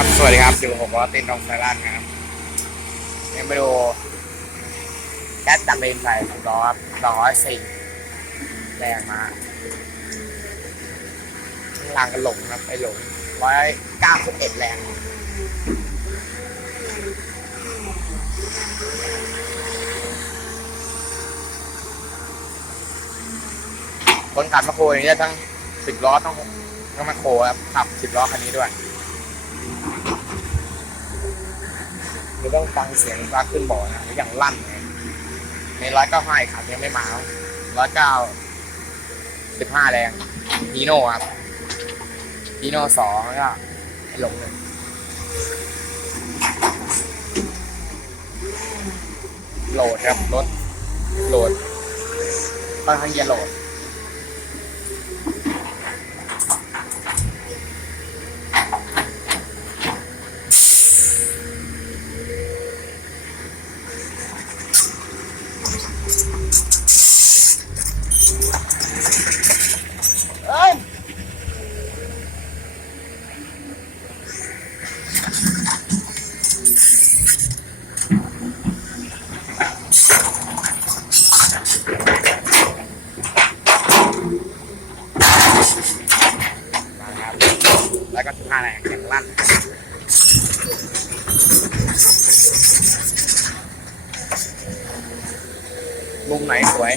ครับ สวัสดีครับอยู่กับผมวอตินตองไซรันนะครับยังไปดูแก๊สดับเบิลใส่สองร้อยครับสองร้อยสี่แรงมากลางกันหลงครับไอหลงร้อยเก้าสิบเอ็ดแรงคนขับมาโคอย่างนี้ยทั้งสิบล้อต้องต้องมาโคครับขับสิบล้อคันนี้ด้วย เราต้องฟังเสียงปลั๊กขึ้นบ่อนะอย่างลั่นในร้อยเก้าห้าขับยังไม่มาร้อยเก้าสิบห้าแรงฮีโน่ครับฮีโน่สองแล้วก็ไอ้หลงหนึ่งโหลดครับรถโหลดค่อนข้างจะโหลด เอ้ยมาครับ แล้วก็ท่าแรงอย่างลั่น มุมไหนสวย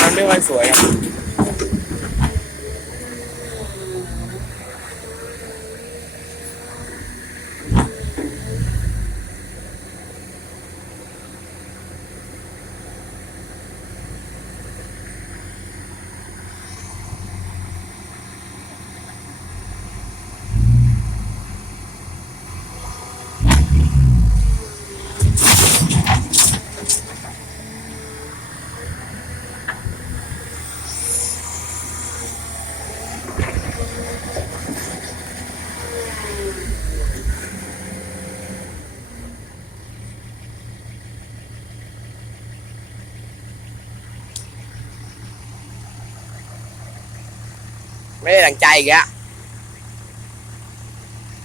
มันไม่ค่อยสวยครับ ได้หลังใจอีกอะ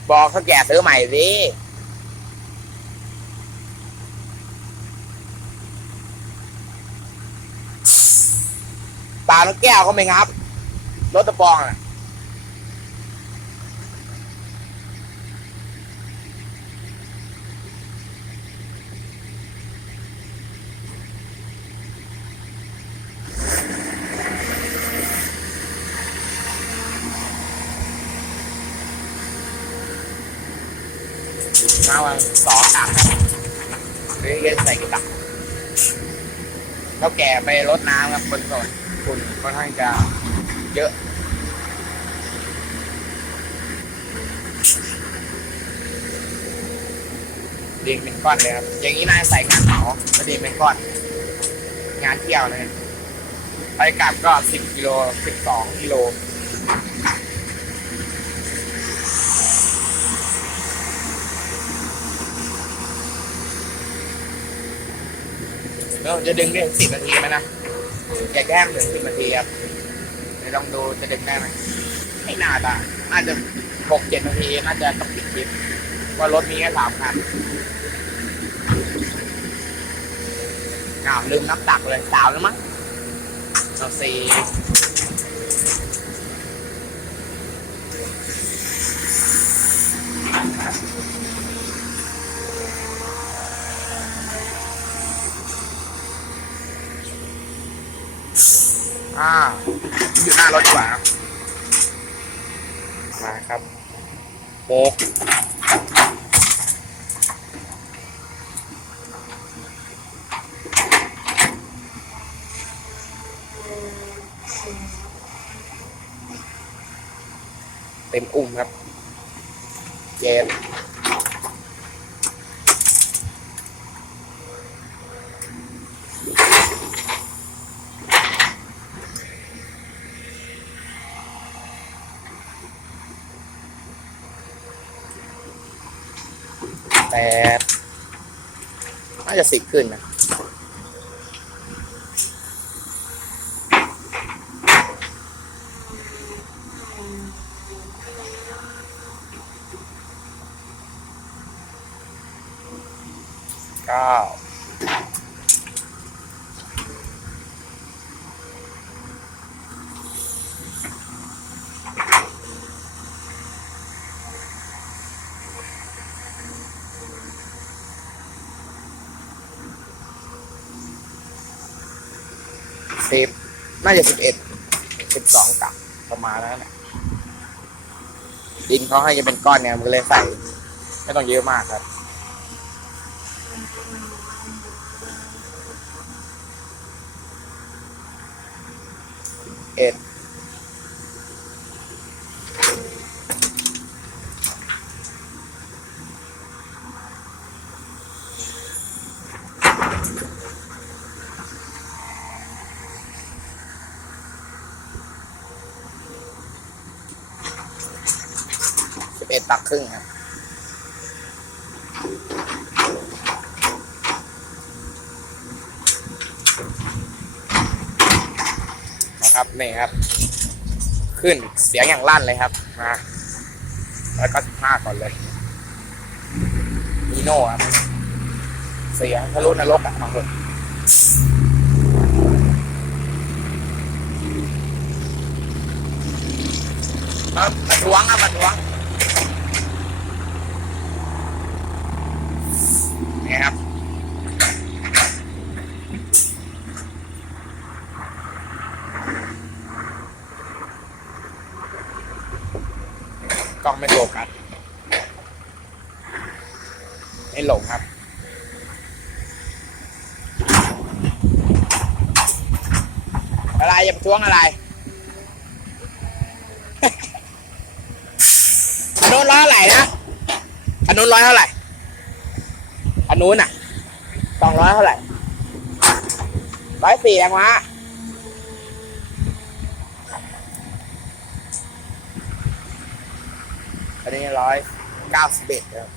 บอกเขาแก่ซื้อใหม่สิตาลูกแก้วเขาไม่งับ รถตะปองอะ มาวันสองตักหรือเย็นใส่กี่ตักแล้วแก่ไปรดน้ำครับบนถนนฝุ่นค่อนข้างจะเยอะดีเป็นก้อนเลยครับ อย่างนี้นายใส่งานเหมาก็ดีเป็นก้อน งานเที่ยวเลย ไปกลับก็สิบกิโลสิบสองกิโล แล้วจะดึงได้สิบนาทีไหมนะอย่แก้มถึงสิบนาทีครับเดี๋ยวลองดูจะดึงได้ไหมไม่น่าจะน่าจะหกเจ็ดนาทีน่าจะต้องปิดคลิปว่ารถมีแค่สามคันอ้าวลืมนับตักเลยสาวแล้วมั้งเอาสี่ อ่าอยู่หน้ารถดีกว่าครับมาครับโบกเต็มอุ้มครับ เจ็ด จะสิบขึ้นนะเก้า น่าจะสิบเอ็ดสิบสองกับประมาณนั้นแหละดินเขาให้จะเป็นก้อนเนี่ยมันเลยใส่ ไม่ต้องเยอะมากครับเอ็ด ตักครึ่งครับนะครับนี่ครับ ขึ้นเสียงอย่างลั่นเลยครับมาแล้วก็สิบห้าก่อนเลยนีโน่ครับ เสียงทะลุนรกอะฟังเลยครับมาทวงครับมาทวง นี่ครับกล้องไม่โฟกัสไม่หลงครับอะไรอย่าไปทวงอะไรอันนู้นร้อยเท่าไหร่นะอันนู้นร้อยเท่าไหร่ นนู้นอะสองร้อยเท่าไหร่ร้อยสี่แรงวะอันนี้ร้อยเก้าสิบเอ็ดครับ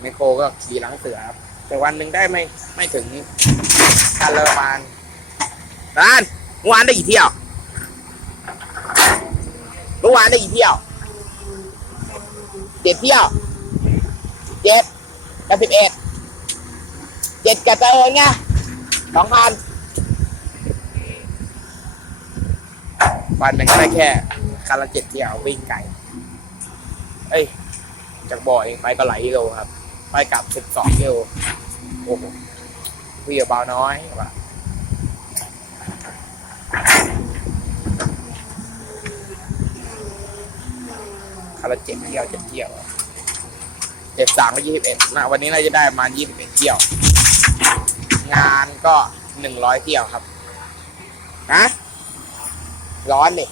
ไมโครก็ขี่หลังเสือครับ แต่วันหนึ่งได้ไม่ไม่ถึงคันละประมาณร้านเมื่อวานได้กี่เที่ยวเมื่อวานได้กี่เที่ยว เจ็ดเที่ยวเจ็ดกับสิบเอ็ดเจ็ดกับเตอไงสองพันวันหนึ่งก็ได้แค่คันละเจ็ดเที่ยววิ่งไกลเอ้ย จากบ่อเองไปก็หลายกิโลครับ ไปกลับสิบสองกิโลโอ้โหวิ่งเบาน้อยว่ะ ละเจ็ดเที่ยวเจ็ดเที่ยวเจ็ดสามก็ยี่สิบเอ็ดนะวันนี้เราจะได้ประมาณยี่สิบเอ็ดเที่ยว งานก็หนึ่งร้อยเที่ยวครับนะร้อนดิ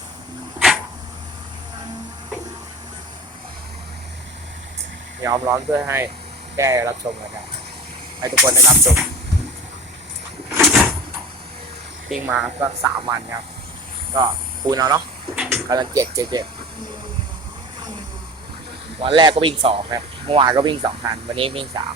ยอมร้อนเพื่อให้ได้รับชมกันนะให้ทุกคนได้รับชมวิ่งมาก็สามวันครับ ก็คูณเอาเนาะกำลังเจ็ดเจ็ดเจ็ด วันแรกก็วิ่งสองครับเมื่อวานก็วิ่งสองพันวันนี้วิ่งสาม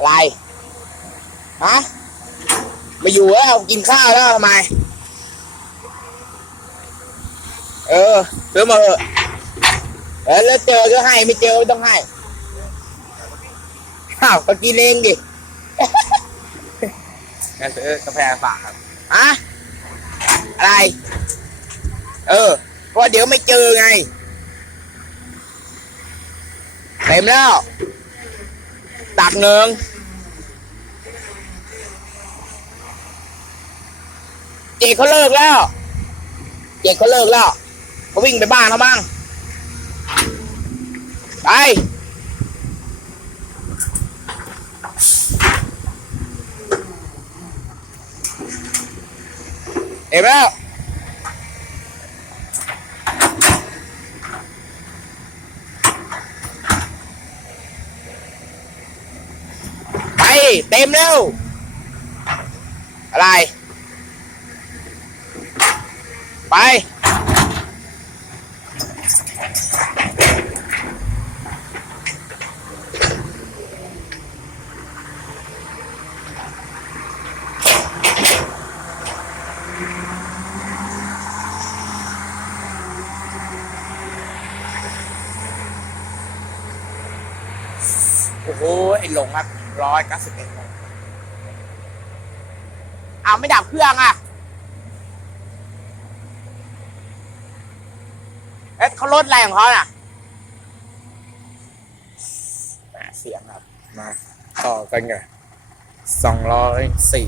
อะไรฮะมาอยู่แล้วกินข้าวแล้วทำไม เออซื้อมาเถอะเออแล้วเจอก็ให้ไม่เจอไม่ต้องให้ข้าวก็กินเองดิงั้นซื้อกาแฟฝากครับอะอะไร เออเพราะว่าเดี๋ยวไม่เจอไง เต็มแล้ว ตักเนืองเจกเขาเลิกแล้ว เจกเขาเลิกแล้วเขาวิ่งไปบ้านเขาบ้าง ไป เอ็มแล้ว เต็มแล้ว อะไร ไป โอ้โห ไอ้หลงครับ ร้อยเก้าสิบเอ็ดเอาไม่ดับเครื่องอะเอ๊ะเขาลดอะไรของเขาน่ะเสียงครับ มาต่อกันไงสองร้อยสี่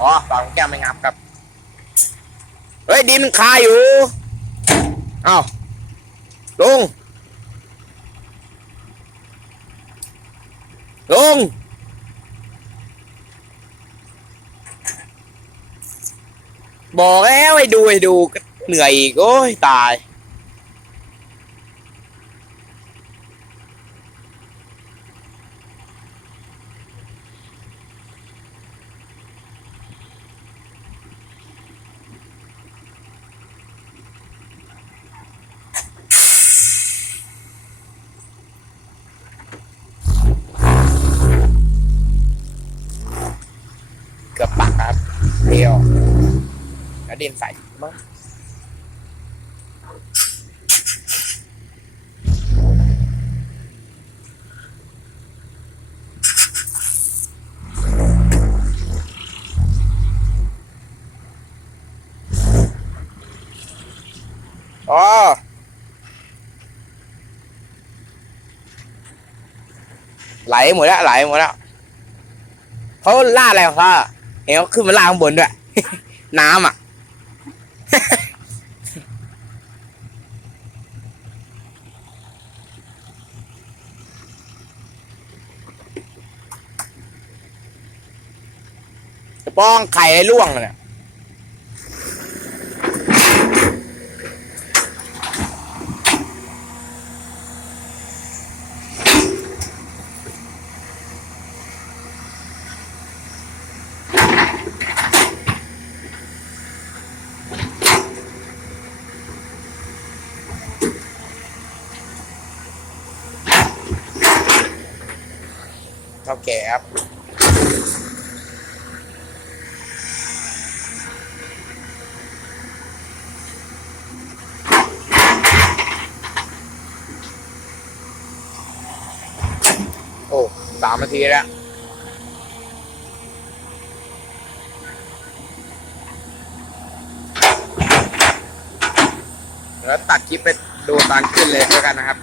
อ๋อฝั่งแก้วไม่งับครับ เฮ้ยดินคาอยู่อ้าวลุง ลุงบอกแล้วให้ดูให้ดูเหนื่อยอีกโอ้ยตาย เกือบปักครับเดียว แล้วดินใส่มั้งอ๋อไหลหมดแล้วไหลหมดแล้วเขาล่าอะไรของเขาอเห็นเขาขึ้นมาล่าข้างบนด้วย น้ำอะ ป้องไข่ล่วงเนี่ยเท่าแก่ครับ โอ้ สามนาทีแล้วแล้วตัดคลิปไปดูตอนขึ้นเลยแล้วกันนะครับ